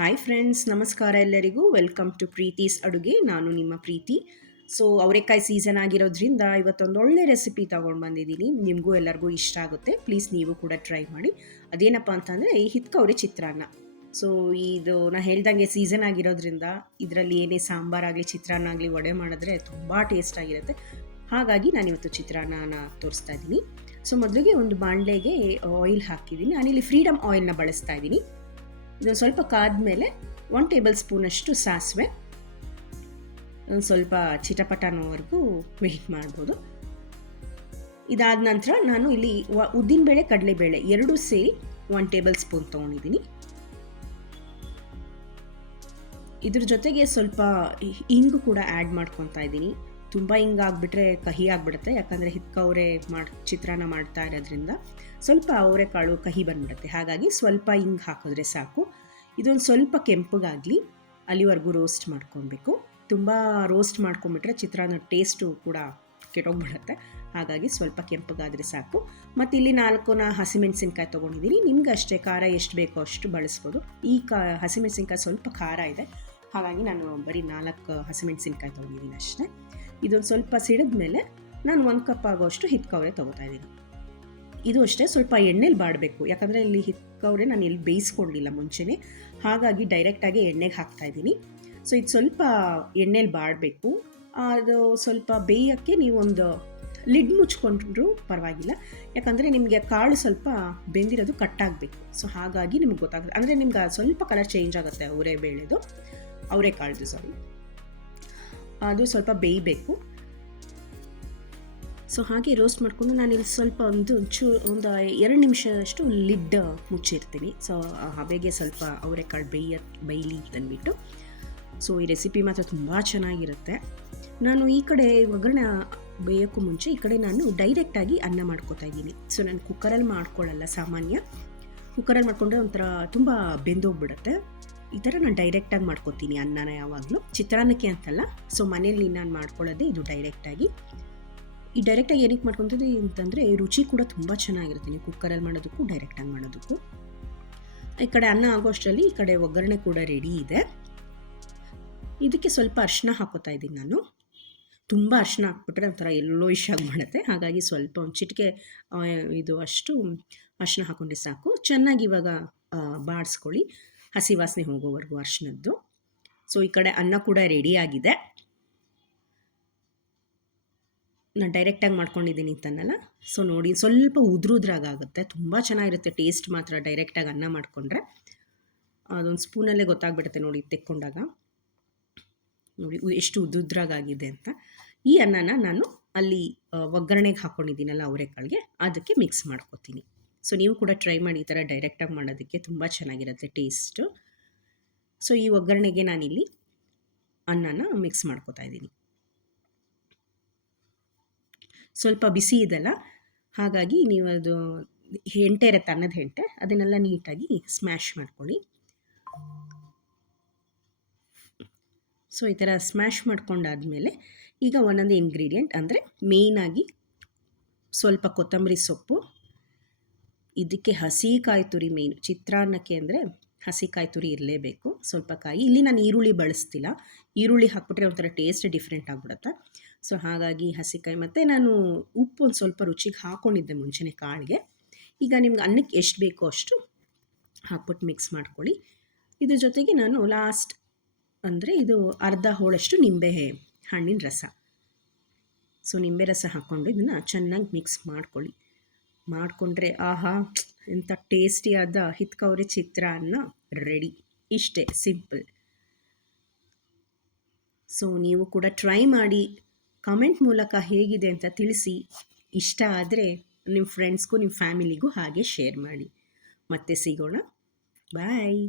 Hi friends, ನಮಸ್ಕಾರ ಎಲ್ಲರಿಗೂ. Welcome to ಪ್ರೀತೀಸ್ ಅಡುಗೆ. ನಾನು ನಿಮ್ಮ ಪ್ರೀತಿ. ಸೊ ಅವರೆಕಾಯಿ ಸೀಸನ್ ಆಗಿರೋದ್ರಿಂದ ಇವತ್ತೊಂದು ಒಳ್ಳೆ ರೆಸಿಪಿ ತೊಗೊಂಡು ಬಂದಿದ್ದೀನಿ. ನಿಮಗೂ ಎಲ್ಲರಿಗೂ ಇಷ್ಟ ಆಗುತ್ತೆ. ಪ್ಲೀಸ್ ನೀವು ಕೂಡ ಟ್ರೈ ಮಾಡಿ. ಅದೇನಪ್ಪ ಅಂತಂದರೆ ಈ ಹಿತ್ಕವ್ರೆ ಚಿತ್ರಾನ್ನ. ಸೊ ಇದು ನಾನು ಹೇಳ್ದಂಗೆ ಸೀಸನ್ ಆಗಿರೋದ್ರಿಂದ ಇದರಲ್ಲಿ ಏನೇ ಸಾಂಬಾರಾಗಲಿ ಚಿತ್ರಾನ್ನ ಆಗಲಿ ವಡೆ ಮಾಡಿದ್ರೆ ತುಂಬ ಟೇಸ್ಟ್ ಆಗಿರುತ್ತೆ. ಹಾಗಾಗಿ ನಾನಿವತ್ತು ಚಿತ್ರಾನ್ನನ ತೋರಿಸ್ತಾ ಇದ್ದೀನಿ. ಸೊ ಮೊದಲಿಗೆ ಒಂದು ಬಾಣಲೆಗೆ ಆಯಿಲ್ ಹಾಕಿದ್ದೀನಿ. ನಾನಿಲ್ಲಿ ಫ್ರೀಡಮ್ ಆಯಿಲ್ನ ಬಳಸ್ತಾ ಇದ್ದೀನಿ. ಇದು ಸ್ವಲ್ಪ ಕಾದ್ಮೇಲೆ 1 ಟೇಬಲ್ ಸ್ಪೂನಷ್ಟು ಸಾಸಿವೆ, ಒಂದು ಸ್ವಲ್ಪ ಚಿಟಪಟ ಅನ್ನೋವರೆಗೂ ವೆಯ್ಟ್ ಮಾಡ್ಬೋದು. ಇದಾದ ನಂತರ ನಾನು ಇಲ್ಲಿ ಉದ್ದಿನಬೇಳೆ ಕಡಲೆಬೇಳೆ ಎರಡೂ ಸೇರಿ 1 ಟೇಬಲ್ ಸ್ಪೂನ್ ತೊಗೊಂಡಿದ್ದೀನಿ. ಇದ್ರ ಜೊತೆಗೆ ಸ್ವಲ್ಪ ಇಂಗು ಕೂಡ ಆ್ಯಡ್ ಮಾಡ್ಕೊತಾ ಇದ್ದೀನಿ. ತುಂಬ ಹಿಂಗೆ ಆಗಿಬಿಟ್ರೆ ಕಹಿ ಆಗಿಬಿಡುತ್ತೆ, ಯಾಕಂದರೆ ಹಿತ್ಕವ್ರೆ ಚಿತ್ರಾನ್ನ ಮಾಡ್ತಾ ಇರೋದ್ರಿಂದ ಸ್ವಲ್ಪ ಅವರೆಕಾಳು ಕಹಿ ಬಂದ್ಬಿಡುತ್ತೆ. ಹಾಗಾಗಿ ಸ್ವಲ್ಪ ಹಿಂಗೆ ಹಾಕಿದ್ರೆ ಸಾಕು. ಇದೊಂದು ಸ್ವಲ್ಪ ಕೆಂಪಗಾಗಲಿ ಅಲ್ಲಿವರೆಗೂ ರೋಸ್ಟ್ ಮಾಡ್ಕೊಬೇಕು. ತುಂಬ ರೋಸ್ಟ್ ಮಾಡ್ಕೊಂಬಿಟ್ರೆ ಚಿತ್ರಾನ್ನ ಟೇಸ್ಟು ಕೂಡ ಕೆಟ್ಟೋಗ್ಬಿಡುತ್ತೆ. ಹಾಗಾಗಿ ಸ್ವಲ್ಪ ಕೆಂಪಗಾದರೆ ಸಾಕು. ಮತ್ತು ಇಲ್ಲಿ 4 ಹಸಿಮೆಣಸಿನ್ಕಾಯಿ ತೊಗೊಂಡಿದ್ದೀನಿ. ನಿಮ್ಗೆ ಅಷ್ಟೇ ಖಾರ ಎಷ್ಟು ಬೇಕೋ ಅಷ್ಟು ಬಳಸ್ಬೋದು. ಈ ಹಸಿಮೆಣಸಿನ್ಕಾಯಿ ಸ್ವಲ್ಪ ಖಾರ ಇದೆ, ಹಾಗಾಗಿ ನಾನು ಬರೀ 4 ಹಸಿಮೆಣಸಿನ್ಕಾಯಿ ತೊಗೊಂಡಿದ್ದೀನಿ ಅಷ್ಟೇ. ಇದೊಂದು ಸ್ವಲ್ಪ ಸಿಡಿದ ಮೇಲೆ ನಾನು 1 ಕಪ್ ಆಗೋಷ್ಟು ಹಿತ್ಕವ್ರೆ ತೊಗೋತಾ ಇದ್ದೀನಿ. ಇದು ಅಷ್ಟೇ ಸ್ವಲ್ಪ ಎಣ್ಣೆಲಿ ಬಾಡಬೇಕು, ಯಾಕಂದರೆ ಇಲ್ಲಿ ಹಿತ್ಕವ್ರೆ ನಾನು ಇಲ್ಲಿ ಬೇಯಿಸ್ಕೊಂಡಿಲ್ಲ ಮುಂಚೆನೇ, ಹಾಗಾಗಿ ಡೈರೆಕ್ಟಾಗಿ ಎಣ್ಣೆಗೆ ಹಾಕ್ತಾಯಿದ್ದೀನಿ. ಸೊ ಇದು ಸ್ವಲ್ಪ ಎಣ್ಣೆಲಿ ಬಾಡಬೇಕು. ಅದು ಸ್ವಲ್ಪ ಬೇಯೋಕ್ಕೆ ನೀವೊಂದು ಲಿಡ್ ಮುಚ್ಕೊಂಡ್ರೂ ಪರವಾಗಿಲ್ಲ, ಯಾಕಂದರೆ ನಿಮಗೆ ಕಾಳು ಸ್ವಲ್ಪ ಬೆಂದಿರೋದು ಕಟ್ಟಾಗಬೇಕು. ಸೊ ಹಾಗಾಗಿ ನಿಮ್ಗೆ ಗೊತ್ತಾಗುತ್ತೆ, ಅಂದರೆ ನಿಮ್ಗೆ ಸ್ವಲ್ಪ ಕಲರ್ ಚೇಂಜ್ ಆಗುತ್ತೆ ಅವರೆಕಾಳ್ದು ಸಾರಿ, ಅದು ಸ್ವಲ್ಪ ಬೇಯಬೇಕು. ಸೊ ಹಾಗೆ ರೋಸ್ಟ್ ಮಾಡಿಕೊಂಡು ನಾನಿಲ್ಲಿ ಸ್ವಲ್ಪ ಒಂದು 2 ನಿಮಿಷದಷ್ಟು ಲಿಡ್ ಮುಚ್ಚಿರ್ತೀನಿ. ಸೊ ಹಬೆಗೆ ಸ್ವಲ್ಪ ಅವರೆಕಾಳು ಬೇಯಲಿ ಅಂತಂದ್ಬಿಟ್ಟು. ಸೊ ಈ ರೆಸಿಪಿ ಮಾತ್ರ ತುಂಬ ಚೆನ್ನಾಗಿರುತ್ತೆ. ನಾನು ಈ ಕಡೆ ಒಗ್ಗರಣೆ ಬೇಯೋಕ್ಕೂ ಮುಂಚೆ ಈ ಕಡೆ ನಾನು ಡೈರೆಕ್ಟಾಗಿ ಅನ್ನ ಮಾಡ್ಕೊತಾ ಇದ್ದೀನಿ. ಸೊ ನಾನು ಕುಕ್ಕರಲ್ಲಿ ಮಾಡ್ಕೊಳ್ಳಲ್ಲ, ಸಾಮಾನ್ಯ ಕುಕ್ಕರಲ್ಲಿ ಮಾಡಿಕೊಂಡ್ರೆ ಒಂಥರ ತುಂಬ ಬೆಂದೋಗ್ಬಿಡುತ್ತೆ. ಈ ಥರ ನಾನು ಡೈರೆಕ್ಟಾಗಿ ಮಾಡ್ಕೊತೀನಿ ಅನ್ನನ, ಯಾವಾಗಲೂ ಚಿತ್ರಾನ್ನಕ್ಕೆ ಅಂತಲ್ಲ. ಸೊ ಮನೇಲಿ ನಾನು ಮಾಡ್ಕೊಳ್ಳೋದೇ ಇದು ಡೈರೆಕ್ಟಾಗಿ. ಈ ಡೈರೆಕ್ಟಾಗಿ ಏನಕ್ಕೆ ಮಾಡ್ಕೊತೀವಿ ಅಂತಂದರೆ ರುಚಿ ಕೂಡ ತುಂಬ ಚೆನ್ನಾಗಿರುತ್ತೆ, ನೀವು ಕುಕ್ಕರಲ್ಲಿ ಮಾಡೋದಕ್ಕೂ ಡೈರೆಕ್ಟಾಗಿ ಮಾಡೋದಕ್ಕೂ. ಈ ಕಡೆ ಅನ್ನ ಆಗೋಷ್ಟರಲ್ಲಿ ಈ ಕಡೆ ಒಗ್ಗರಣೆ ಕೂಡ ರೆಡಿ ಇದೆ. ಇದಕ್ಕೆ ಸ್ವಲ್ಪ ಅರಿಶಿನ ಹಾಕೋತಾ ಇದ್ದೀನಿ ನಾನು. ತುಂಬ ಅರಿಶಿನ ಹಾಕ್ಬಿಟ್ರೆ ಒಂಥರ ಯೆಲ್ಲೋಯಿಶ್ ಆಗಿ ಮಾಡುತ್ತೆ, ಹಾಗಾಗಿ ಸ್ವಲ್ಪ ಒಂದು ಚಿಟಿಕೆ ಇದು ಅಷ್ಟು ಅರಿಶಿನ ಹಾಕೊಂಡ್ರೆ ಸಾಕು. ಚೆನ್ನಾಗಿ ಇವಾಗ ಬಾಡಿಸ್ಕೊಳ್ಳಿ, ಹಸಿ ವಾಸನೆ ಹೋಗೋವರೆಗೂ ಅರಿಶಿನದ್ದು. ಸೊ ಈ ಕಡೆ ಅನ್ನ ಕೂಡ ರೆಡಿ ಆಗಿದೆ. ನಾನು ಡೈರೆಕ್ಟಾಗಿ ಮಾಡ್ಕೊಂಡಿದ್ದೀನಿ ಅಂತನಲ್ಲ. ಸೊ ನೋಡಿ, ಸ್ವಲ್ಪ ಉದ್ರಾಗುತ್ತೆ, ತುಂಬ ಚೆನ್ನಾಗಿರುತ್ತೆ ಟೇಸ್ಟ್ ಮಾತ್ರ ಡೈರೆಕ್ಟಾಗಿ ಅನ್ನ ಮಾಡಿಕೊಂಡ್ರೆ. ಅದೊಂದು ಸ್ಪೂನಲ್ಲೇ ಗೊತ್ತಾಗ್ಬಿಡುತ್ತೆ ನೋಡಿ ತೆಕ್ಕೊಂಡಾಗ. ನೋಡಿ ಎಷ್ಟು ಉದ್ರಾಗಿದೆ ಅಂತ. ಈ ಅನ್ನನ ನಾನು ಅಲ್ಲಿ ಒಗ್ಗರಣೆಗೆ ಹಾಕ್ಕೊಂಡಿದ್ದೀನಲ್ಲ ಅವರೆಕಾಳಿಗೆ, ಅದಕ್ಕೆ ಮಿಕ್ಸ್ ಮಾಡ್ಕೊತೀನಿ. ಸೊ ನೀವು ಕೂಡ ಟ್ರೈ ಮಾಡಿ, ಈ ಥರ ಡೈರೆಕ್ಟಾಗಿ ಮಾಡೋದಕ್ಕೆ ತುಂಬ ಚೆನ್ನಾಗಿರುತ್ತೆ ಟೇಸ್ಟು. ಸೊ ಈ ಒಗ್ಗರಣೆಗೆ ನಾನಿಲ್ಲಿ ಅನ್ನನ ಮಿಕ್ಸ್ ಮಾಡ್ಕೊತಾ ಇದ್ದೀನಿ. ಸ್ವಲ್ಪ ಬಿಸಿ ಇದೆಲ್ಲ, ಹಾಗಾಗಿ ನೀವು ಅದು ಹೆಂಟೆ ಇರುತ್ತೆ, ಅನ್ನದ ಹೆಂಟೆ, ಅದನ್ನೆಲ್ಲ ನೀಟಾಗಿ ಸ್ಮ್ಯಾಶ್ ಮಾಡ್ಕೊಳ್ಳಿ. ಸೊ ಈ ಥರ ಸ್ಮ್ಯಾಶ್ ಮಾಡ್ಕೊಂಡಾದಮೇಲೆ ಈಗ ಒಂದೊಂದು ಇಂಗ್ರೀಡಿಯೆಂಟ್, ಅಂದರೆ ಮೇಯ್ನಾಗಿ ಸ್ವಲ್ಪ ಕೊತ್ತಂಬರಿ ಸೊಪ್ಪು, ಇದಕ್ಕೆ ಹಸಿ ಕಾಯಿ ತುರಿ ಮೇಯ್ನು. ಚಿತ್ರಾನ್ನಕ್ಕೆ ಅಂದರೆ ಹಸಿ ಕಾಯಿ ತುರಿ ಇರಲೇಬೇಕು. ಸ್ವಲ್ಪ ಕಾಯಿ, ಇಲ್ಲಿ ನಾನು ಈರುಳ್ಳಿ ಬಳಸ್ತಿಲ್ಲ, ಈರುಳ್ಳಿ ಹಾಕ್ಬಿಟ್ರೆ ಒಂಥರ ಟೇಸ್ಟ್ ಡಿಫ್ರೆಂಟ್ ಆಗಿಬಿಡುತ್ತೆ. ಸೊ ಹಾಗಾಗಿ ಹಸಿಕಾಯಿ, ಮತ್ತು ನಾನು ಉಪ್ಪು ಒಂದು ಸ್ವಲ್ಪ ರುಚಿಗೆ ಹಾಕ್ಕೊಂಡಿದ್ದೆ ಮುಂಚೆನೇ ಕಾಳಿಗೆ. ಈಗ ನಿಮ್ಗೆ ಅನ್ನಕ್ಕೆ ಎಷ್ಟು ಬೇಕೋ ಅಷ್ಟು ಹಾಕ್ಬಿಟ್ಟು ಮಿಕ್ಸ್ ಮಾಡ್ಕೊಳ್ಳಿ. ಇದ್ರ ಜೊತೆಗೆ ನಾನು ಲಾಸ್ಟ್ ಅಂದರೆ ಇದು ಅರ್ಧ ಹೋಳಷ್ಟು ನಿಂಬೆ ಹಣ್ಣಿನ ರಸ, ಸೊ ನಿಂಬೆ ರಸ ಹಾಕ್ಕೊಂಡು ಇದನ್ನು ಚೆನ್ನಾಗಿ ಮಿಕ್ಸ್ ಮಾಡ್ಕೊಳ್ಳಿ. ಮಾಡಿಕೊಂಡ್ರೆ ಆಹಾ, ಎಂಥ ಟೇಸ್ಟಿಯಾದ ಹಿತ್ಕವ್ರೆ ಚಿತ್ರಾನ್ನ ರೆಡಿ. ಇಷ್ಟೇ, ಸಿಂಪಲ್. ಸೊ ನೀವು ಕೂಡ ಟ್ರೈ ಮಾಡಿ, ಕಮೆಂಟ್ ಮೂಲಕ ಹೇಗಿದೆ ಅಂತ ತಿಳಿಸಿ. ಇಷ್ಟ ಆದರೆ ನಿಮ್ಮ ಫ್ರೆಂಡ್ಸ್ಗೂ ನಿಮ್ಮ ಫ್ಯಾಮಿಲಿಗೂ ಹಾಗೆ ಶೇರ್ ಮಾಡಿ. ಮತ್ತೆ ಸಿಗೋಣ, ಬಾಯ್.